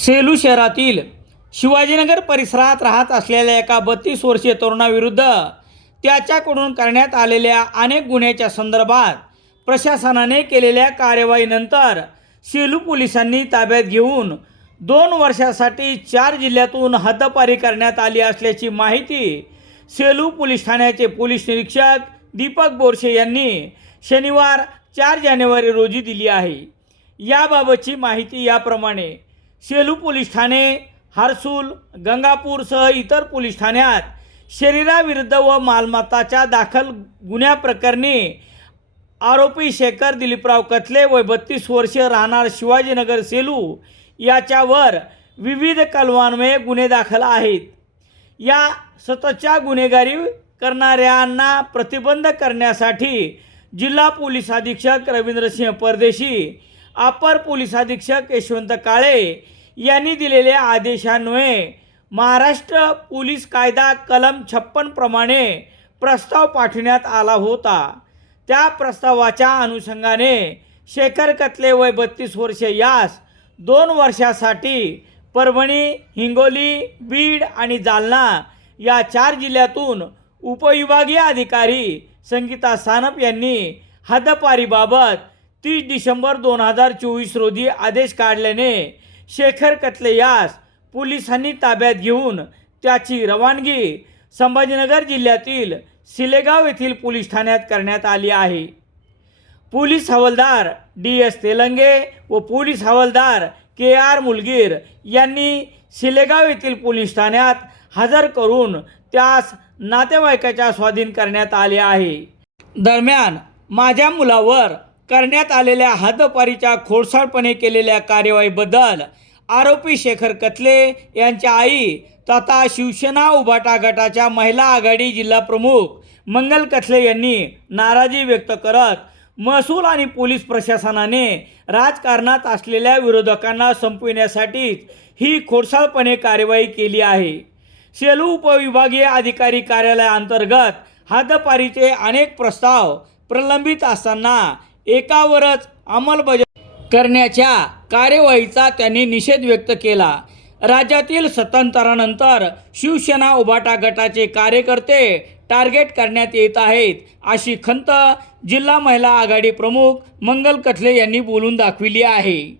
सेलू शहरातील शिवाजीनगर परिसरात राहत असलेल्या एका बत्तीस वर्षीय तरुणाविरुद्ध त्याच्याकडून करण्यात आलेल्या अनेक गुन्ह्याच्या संदर्भात प्रशासनाने केलेल्या कार्यवाहीनंतर सेलू पोलिसांनी ताब्यात घेऊन दोन वर्षासाठी चार जिल्ह्यातून हद्दपारी करण्यात आली असल्याची माहिती सेलू पोलीस ठाण्याचे पोलीस निरीक्षक दीपक बोरशे यांनी शनिवार चार जानेवारी रोजी दिली आहे. याबाबतची माहिती याप्रमाणे सेलू पोलीस ठाणे हर्सूल गंगापूरसह इतर पोलीस ठाण्यात शरीराविरुद्ध व मालमत्ताच्या दाखल गुन्ह्याप्रकरणी आरोपी शेखर दिलीपराव कथले वय बत्तीस वर्ष राहणार शिवाजीनगर सेलू याच्यावर विविध कलवान्वये गुन्हे दाखल आहेत. या सततच्या गुन्हेगारी करणाऱ्यांना प्रतिबंध करण्यासाठी जिल्हा पोलीस अधीक्षक रवींद्रसिंह परदेशी अपर पोलीस अधीक्षक यशवंत काळे यांनी दिलेल्या आदेशान्वये महाराष्ट्र पोलीस कायदा कलम छप्पनप्रमाणे प्रस्ताव पाठवण्यात आला होता. त्या प्रस्तावाच्या अनुषंगाने शेखर कतले वय बत्तीस वर्षे यास दोन वर्षासाठी परभणी हिंगोली बीड आणि जालना या चार जिल्ह्यातून उपविभागीय अधिकारी संगीता सानप यांनी हद्दपारीबाबत तीस डिसेंबर दोन हजार चोवीस रोजी आदेश काढल्याने शेखर कतले यास पोलिसांनी ताब्यात घेऊन त्याची रवानगी संभाजीनगर जिल्ह्यातील सिलेगाव येथील पोलीस ठाण्यात करण्यात आली आहे. पोलीस हवालदार डी एस तेलंगे व पोलीस हवालदार के आर मुलगीर यांनी शिलेगाव येथील पोलीस ठाण्यात हजर करून त्यास नातेवाईकाच्या स्वाधीन करण्यात आले आहे. दरम्यान माझ्या मुलावर करण्यात आलेल्या हद्दपारीच्या खोडसाळपणे केलेल्या कार्यवाहीबद्दल आरोपी शेखर कतले यांच्या आई तथा शिवसेना उभाटा गटाच्या महिला आघाडी जिल्हा प्रमुख मंगल कथले यांनी नाराजी व्यक्त करत महसूल आणि पोलीस प्रशासनाने राजकारणात असलेल्या विरोधकांना संपविण्यासाठीच ही खोडसाळपणे कार्यवाही केली आहे. सेलू उपविभागीय अधिकारी कार्यालयाअंतर्गत हद्दपारीचे अनेक प्रस्ताव प्रलंबित असताना एकावरच अंमलबजावणी करण्याच्या कार्यवाहीचा त्यांनी निषेध व्यक्त केला. राज्यातील सत्तांतरानंतर शिवसेना उभाटा गटाचे कार्यकर्ते टार्गेट करण्यात येत आहेत अशी खंत जिल्हा महिला आघाडी प्रमुख मंगल कथले यांनी बोलून दाखविली आहे.